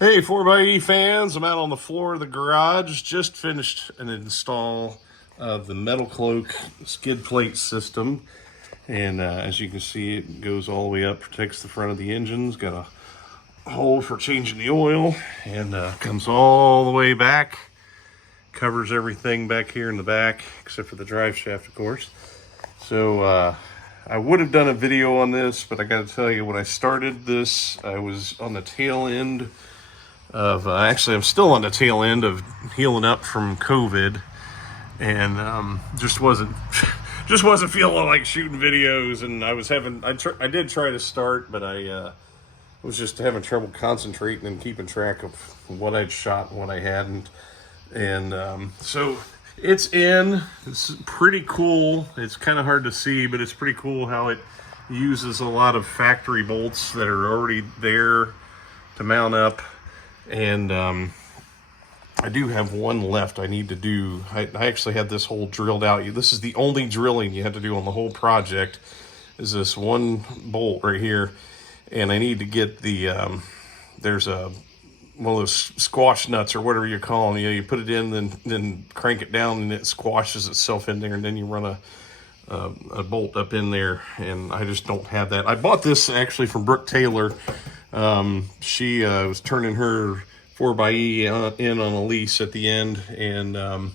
Hey, 4xe fans, I'm out on the floor of the garage. Just finished an install of the MetalCloak Skid Plate system. And as you can see, it goes all the way up, protects the front of the engines, got a hole for changing the oil, and comes all the way back. Covers everything back here in the back, except for the drive shaft, of course. So I would have done a video on this, but I got to tell you, when I started this, I was on the tail end of actually I'm still on the tail end of healing up from COVID, and just wasn't feeling like shooting videos. And I did try to start, but I was just having trouble concentrating and keeping track of what I'd shot and what I hadn't. And so it's pretty cool. It's kind of hard to see, but it's pretty cool how it uses a lot of factory bolts that are already there to mount up. And I do have one left I need to do. I actually had this hole drilled out. This is the only drilling you have to do on the whole project, is this one bolt right here. And I need to get the, there's one of those squash nuts or whatever you call them. You put it in, then crank it down, and it squashes itself in there, and then you run a bolt up in there, and I just don't have that. I bought this actually from Brooke Taylor. She was turning her 4xe in on a lease at the end, and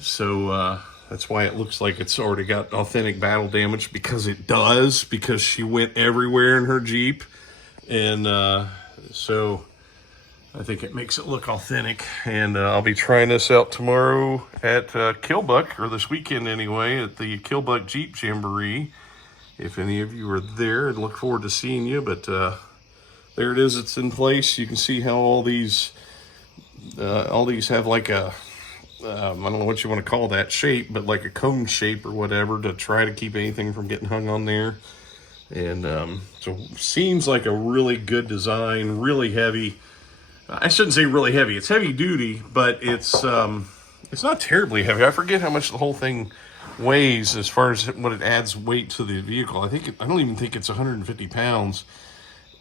so that's why it looks like it's already got authentic battle damage, because it does, because she went everywhere in her Jeep. And so I think it makes it look authentic. And I'll be trying this out tomorrow at Killbuck, or this weekend anyway, at the Killbuck Jeep Jamboree. If any of you are there, I'd look forward to seeing you. But there it is, it's in place. You can see how all these have like a, I don't know what you want to call that shape, but like a cone shape or whatever, to try to keep anything from getting hung on there. And so seems like a really good design, really heavy. I shouldn't say really heavy, it's heavy duty, but it's not terribly heavy. I forget how much the whole thing weighs as far as what it adds weight to the vehicle. I don't even think it's 150 pounds.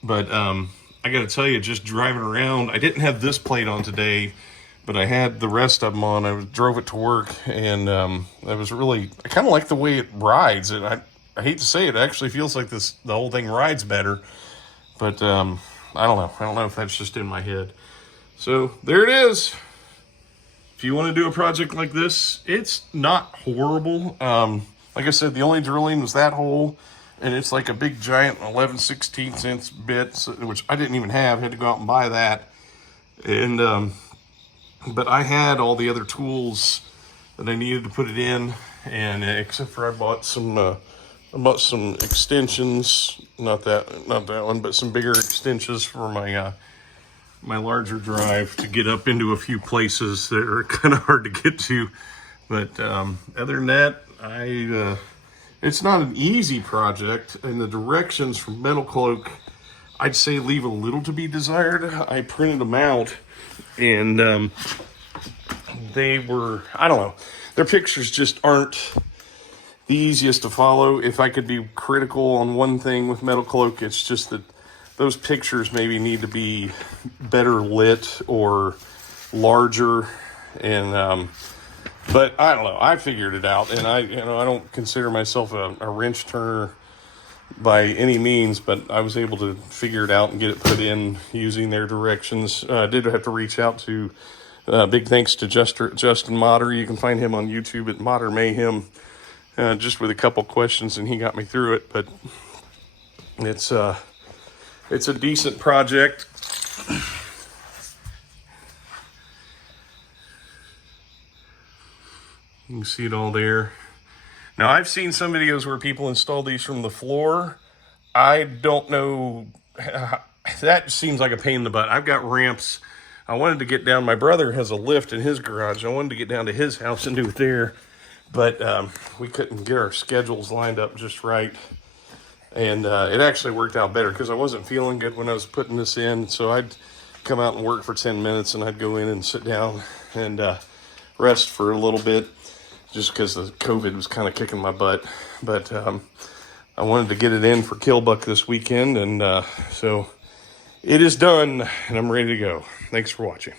But I got to tell you, just driving around, I didn't have this plate on today, but I had the rest of them on. I drove it to work, and I kind of like the way it rides. And I hate to say it actually feels like the whole thing rides better. But I don't know. I don't know if that's just in my head. So there it is. If you want to do a project like this, it's not horrible. Like I said, the only drilling was that hole. And it's like a big giant 11/16 bit, which I didn't even have. I had to go out and buy that. And but I had all the other tools that I needed to put it in, and except for I bought some extensions, not that one, but some bigger extensions for my my larger drive to get up into a few places that are kind of hard to get to. But other than that, it's not an easy project, and the directions from MetalCloak, I'd say, leave a little to be desired. I printed them out, and they were, I don't know, their pictures just aren't the easiest to follow. If I could be critical on one thing with MetalCloak, it's just that those pictures maybe need to be better lit or larger. And but I don't know. I figured it out, and I don't consider myself a wrench turner by any means, but I was able to figure it out and get it put in using their directions. I did have to reach out to. Big thanks to Justin Motter. You can find him on YouTube at Motter Mayhem, just with a couple questions, and he got me through it. But it's a decent project. You can see it all there. Now, I've seen some videos where people install these from the floor. I don't know. That seems like a pain in the butt. I've got ramps. I wanted to get down. My brother has a lift in his garage. I wanted to get down to his house and do it there. But we couldn't get our schedules lined up just right. And it actually worked out better because I wasn't feeling good when I was putting this in. So I'd come out and work for 10 minutes, and I'd go in and sit down and rest for a little bit, just because the COVID was kind of kicking my butt. But I wanted to get it in for Killbuck this weekend, and so it is done and I'm ready to go. Thanks for watching.